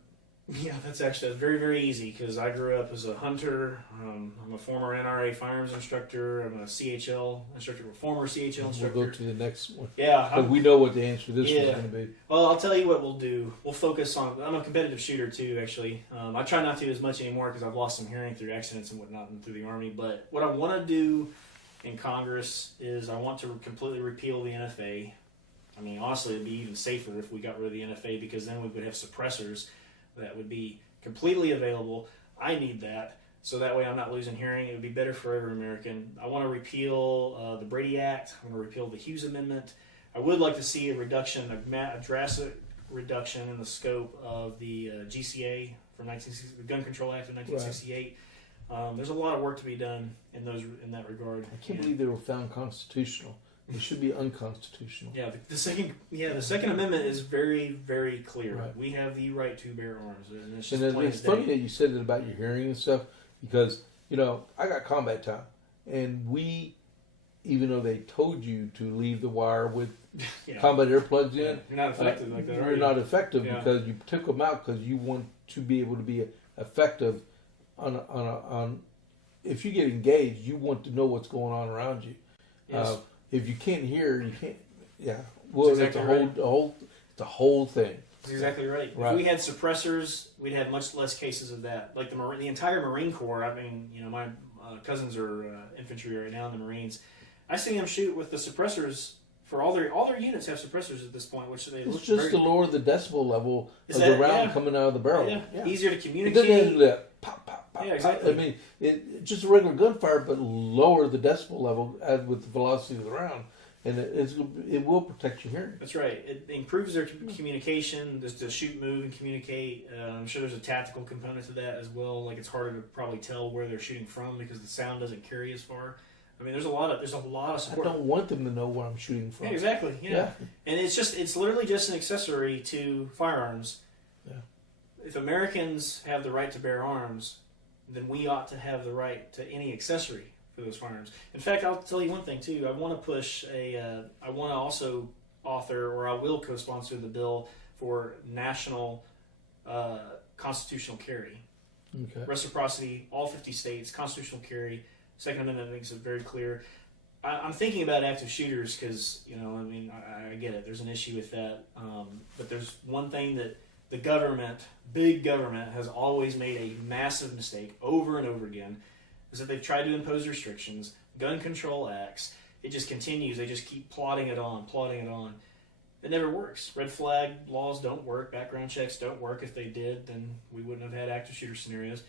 Yeah, that's very, very easy, because I grew up as a hunter. I'm a former NRA firearms instructor. I'm a CHL instructor, a former CHL instructor. We'll go to the next one. Yeah. But we know what the answer to this one's going to be. Well, I'll tell you what we'll do. We'll focus on, I'm a competitive shooter too, actually. I try not to as much anymore because I've lost some hearing through accidents and whatnot and through the Army. But what I want to do in Congress is I want to completely repeal the NFA. I mean, honestly, it'd be even safer if we got rid of the NFA, because then we would have suppressors that would be completely available. I need that, so that way I'm not losing hearing. It would be better for every American. I want to repeal the Brady Act. I want to repeal the Hughes Amendment. I would like to see a drastic reduction in the scope of the GCA from the Gun Control Act of 1968. Right. There's a lot of work to be done in that regard. I can't believe they were found constitutional. It should be unconstitutional. Yeah, the Second Amendment is very, very clear. Right. We have the right to bear arms, and it's just And it's funny that you said it about your hearing and stuff, because I got combat time, and we, even though they told you to leave the wire with combat earplugs in, you're not effective like that. You're not effective because you took them out because you want to be able to be effective on. If you get engaged, you want to know what's going on around you. Yes. If you can't hear, you can't. Yeah. Well, exactly it's the whole thing. That's exactly right. If we had suppressors, we'd have much less cases of that. Like the entire Marine Corps. I mean, my cousins are infantry right now in the Marines. I see them shoot with the suppressors. For all their units have suppressors at this point, which they it's just to lower the decibel level of the round coming out of the barrel. Yeah. Easier to It communicate. doesn't do that pop, pop, pop. Yeah, exactly. I mean, it's just a regular gunfire, but lower the decibel level with the velocity of the round, and it will protect your hearing. That's right. It improves their communication, just to shoot, move, and communicate. I'm sure there's a tactical component to that as well. Like it's harder to probably tell where they're shooting from because the sound doesn't carry as far. I mean, there's a lot of support. I don't want them to know where I'm shooting from. Yeah, exactly. Yeah. And it's literally just an accessory to firearms. Yeah. If Americans have the right to bear arms, then we ought to have the right to any accessory for those firearms. In fact, I'll tell you one thing too. I want to push I want to also author, or I will co-sponsor the bill for national constitutional carry. Okay. Reciprocity, all 50 states, constitutional carry. Second Amendment makes it very clear. I'm thinking about active shooters because, I get it. There's an issue with that. But there's one thing that the government, big government, has always made a massive mistake over and over again, is that they've tried to impose restrictions, gun control acts. It just continues. They just keep plotting it on. It never works. Red flag laws don't work. Background checks don't work. If they did, then we wouldn't have had active shooter scenarios.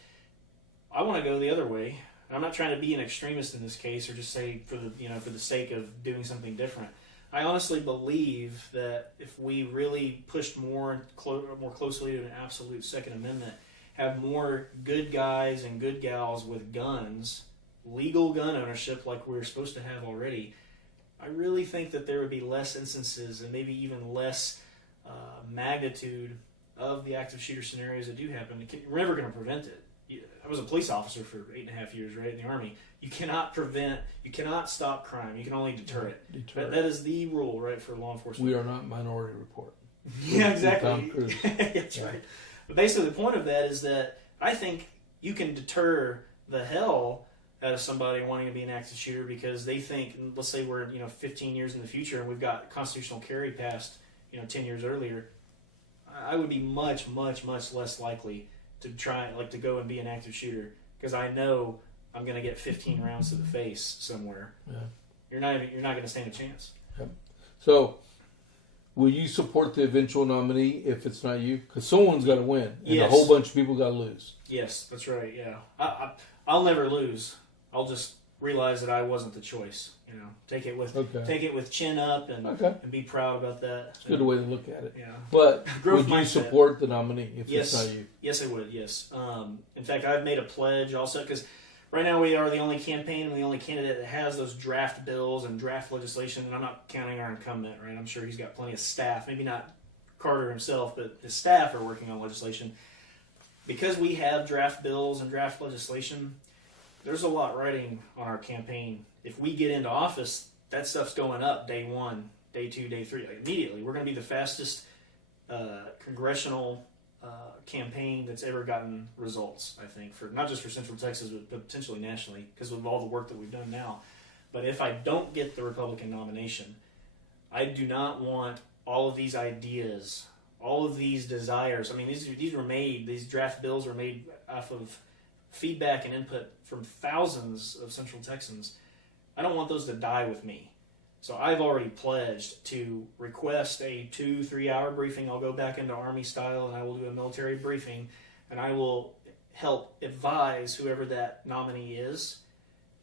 I want to go the other way. I'm not trying to be an extremist in this case, or just say for the sake of doing something different. I honestly believe that if we really pushed more closely to an absolute Second Amendment, have more good guys and good gals with guns, legal gun ownership like we're supposed to have already, I really think that there would be less instances and maybe even less magnitude of the active shooter scenarios that do happen. We're never going to prevent it. I was a police officer for 8.5 years, right, in the Army. You cannot stop crime. You can only deter it. That is the rule, right, for law enforcement. We are not Minority Report. Yeah, exactly. Tom Cruise. That's right. But basically the point of that is that I think you can deter the hell out of somebody wanting to be an active shooter because they think, let's say we're 15 years in the future and we've got constitutional carry passed 10 years earlier, I would be much, much, much less likely to try to go and be an active shooter because I know I'm going to get 15 rounds to the face somewhere. Yeah. You're not going to stand a chance. Yep. So, will you support the eventual nominee if it's not you? Because someone's got to win, and a whole bunch of people got to lose. Yes, that's right. Yeah, I'll never lose. I'll just realize that I wasn't the choice. Take it with chin up and be proud about that. It's a good way to look at it. Yeah. But Growth would you mindset. support the nominee if it's not you? Yes, I would. Yes. In fact, I've made a pledge also because right now we are the only campaign and the only candidate that has those draft bills and draft legislation. And I'm not counting our incumbent. Right. I'm sure he's got plenty of staff. Maybe not Carter himself, but his staff are working on legislation. Because we have draft bills and draft legislation, there's a lot riding on our campaign. If we get into office, that stuff's going up day 1, day 2, day 3. Immediately. We're going to be the fastest congressional campaign that's ever gotten results, I think, for not just for Central Texas, but potentially nationally, because of all the work that we've done now. But if I don't get the Republican nomination, I do not want all of these ideas, all of these desires. I mean, these draft bills were made off of feedback and input from thousands of Central Texans. I don't want those to die with me. So I've already pledged to request a 2-3 hour briefing. I'll go back into Army style and I will do a military briefing and I will help advise whoever that nominee is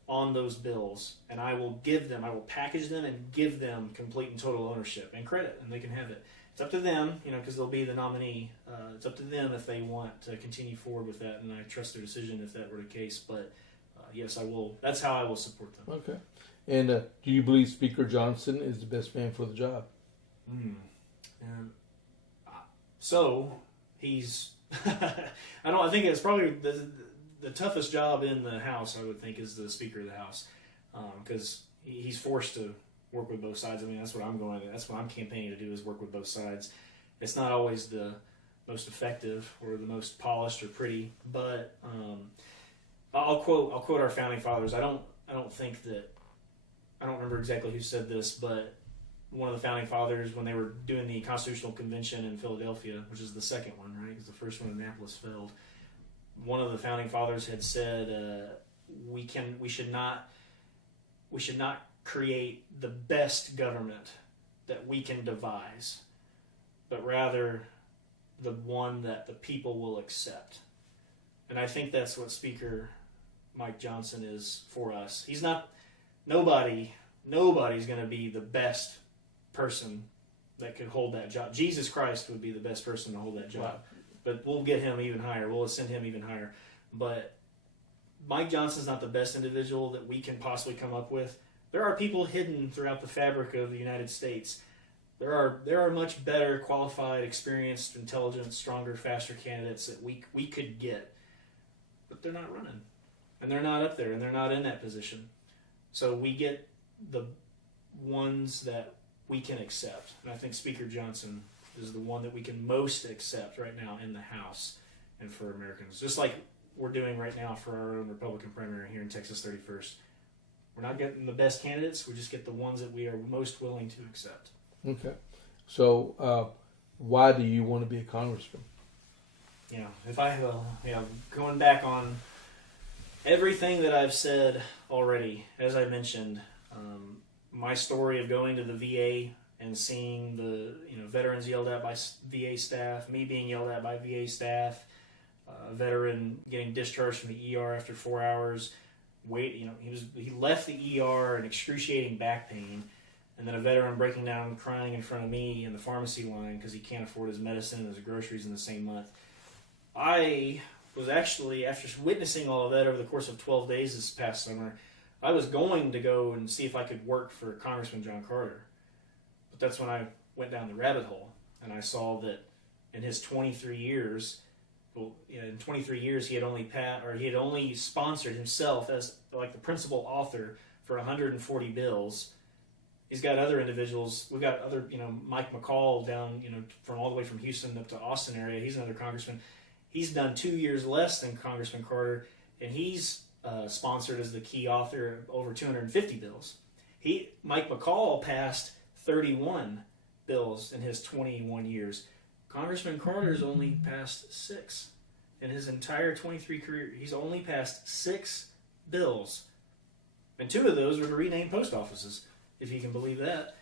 on those bills. And I will package them and give them complete and total ownership and credit, and they can have it. It's up to them, because they'll be the nominee. It's up to them if they want to continue forward with that, and I trust their decision if that were the case. But yes, I will. That's how I will support them. Okay. And do you believe Speaker Johnson is the best man for the job? And so he's. I think it's probably the toughest job in the House. I would think is the Speaker of the House, because he's forced to work with both sides. I mean, that's what I'm going. That's what I'm campaigning to do is work with both sides. It's not always the most effective or the most polished or pretty, but I'll quote our founding fathers. I don't think that. I don't remember exactly who said this, but one of the founding fathers, when they were doing the Constitutional Convention in Philadelphia, which is the second one, right? Because the first one in Annapolis failed. One of the founding fathers had said, "We should not create the best government that we can devise, but rather the one that the people will accept." And I think that's what Speaker Mike Johnson is for us. He's not. Nobody's going to be the best person that could hold that job. Jesus Christ would be the best person to hold that job. Wow. But we'll get him even higher. We'll ascend him even higher. But Mike Johnson's not the best individual that we can possibly come up with. There are people hidden throughout the fabric of the United States. There are much better, qualified, experienced, intelligent, stronger, faster candidates that we could get. But they're not running. And they're not up there, and they're not in that position. So we get the ones that we can accept. And I think Speaker Johnson is the one that we can most accept right now in the House and for Americans. Just like we're doing right now for our own Republican primary here in Texas 31st. We're not getting the best candidates. We just get the ones that we are most willing to accept. Okay. So why do you want to be a congressman? If I going back on everything that I've said already, as I mentioned, my story of going to the VA and seeing the veterans yelled at by VA staff, me being yelled at by VA staff, a veteran getting discharged from the ER after 4 hours. He left the ER in excruciating back pain, and then a veteran breaking down crying in front of me in the pharmacy line because he can't afford his medicine and his groceries in the same month. I was actually, after witnessing all of that over the course of 12 days this past summer, I was going to go and see if I could work for Congressman John Carter. But that's when I went down the rabbit hole, and I saw that in his 23 years, he had only sponsored himself as like the principal author for 140 bills. He's got other individuals. We've got other, Mike McCall down, from all the way from Houston up to Austin area. He's another congressman. He's done 2 years less than Congressman Carter, and he's sponsored as the key author of over 250 bills. Mike McCall passed 31 bills in his 21 years. Congressman Carter's only passed 6 in his entire 23 career. He's only passed 6 bills, and 2 of those were to rename post offices, if you can believe that.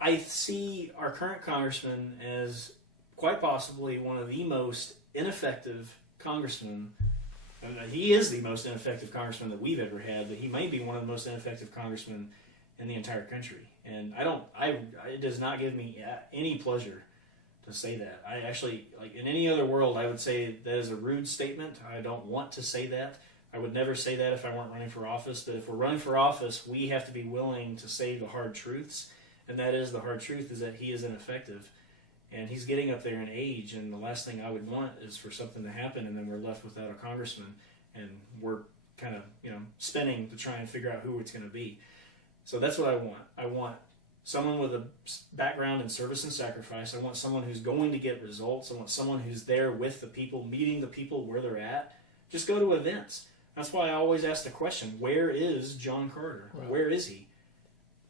I see our current congressman as quite possibly one of the most ineffective congressmen. He is the most ineffective congressman that we've ever had, but he may be one of the most ineffective congressmen in the entire country. And it does not give me any pleasure to say that. I actually, like in any other world, I would say that is a rude statement. I don't want to say that. I would never say that if I weren't running for office. But if we're running for office, we have to be willing to say the hard truths. And that is, the hard truth is that he is ineffective. And he's getting up there in age, and the last thing I would want is for something to happen and then we're left without a congressman, and we're kind of, spinning to try and figure out who it's going to be. So that's what I want. I want someone with a background in service and sacrifice. I want someone who's going to get results. I want someone who's there with the people, meeting the people where they're at. Just go to events. That's why I always ask the question, where is John Carter? Right. Where is he?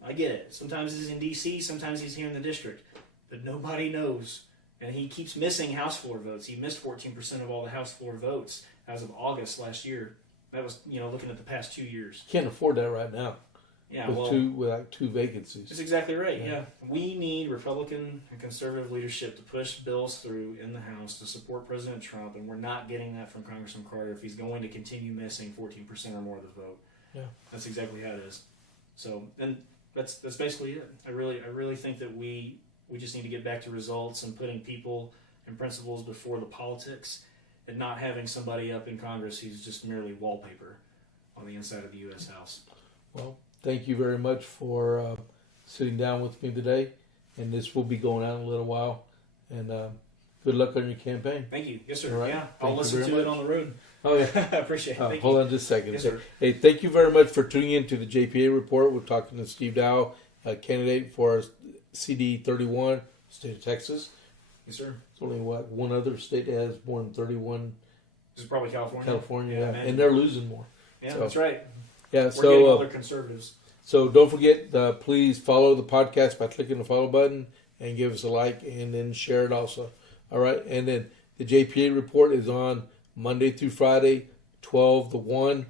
I get it. Sometimes he's in D.C., sometimes he's here in the district. But nobody knows. And he keeps missing House floor votes. He missed 14% of all the House floor votes as of August last year. That was, looking at the past 2 years. Can't afford that right now. Yeah, with two vacancies. That's exactly right. Yeah. We need Republican and conservative leadership to push bills through in the House to support President Trump, and we're not getting that from Congressman Carter if he's going to continue missing 14% or more of the vote. Yeah, that's exactly how it is. So, and that's basically it. I really think that we just need to get back to results and putting people and principles before the politics, and not having somebody up in Congress who's just merely wallpaper. on the inside of the U.S. House. Well, thank you very much for sitting down with me today. And this will be going out in a little while. And good luck on your campaign. Thank you. Yes, sir. All right. Yeah, Thank I'll you listen very to it much. on the road. Oh, yeah. I appreciate it. Thank Hold you. on just a second. Yes, sir. Hey, thank you very much for tuning in to the JP8 Report. We're talking to Steve Dowell, a candidate for CD-31, state of Texas. Yes, sir. It's only one other state that has more than 31. This is probably California. California, yeah. man. And they're losing more. Yeah, So, that's right. Yeah, We're getting so other conservatives. so don't forget, please follow the podcast by clicking the follow button and give us a like and then share it also. All right, and then the JP8 Report is on Monday through Friday, 12 to 1,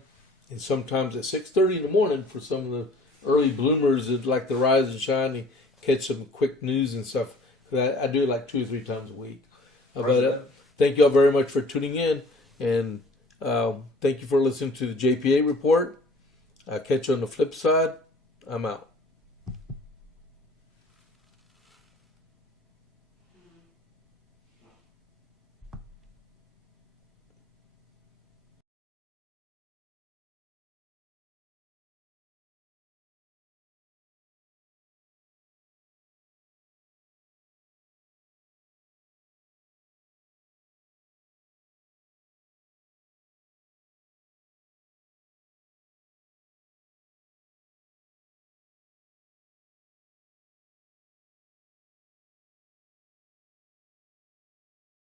and sometimes at 6:30 in the morning for some of the early bloomers that like to rise and shine and catch some quick news and stuff. Because I do it like 2 or 3 times a week. But thank you all very much for tuning in, and thank you for listening to the JP8 Report. I'll catch you on the flip side. I'm out.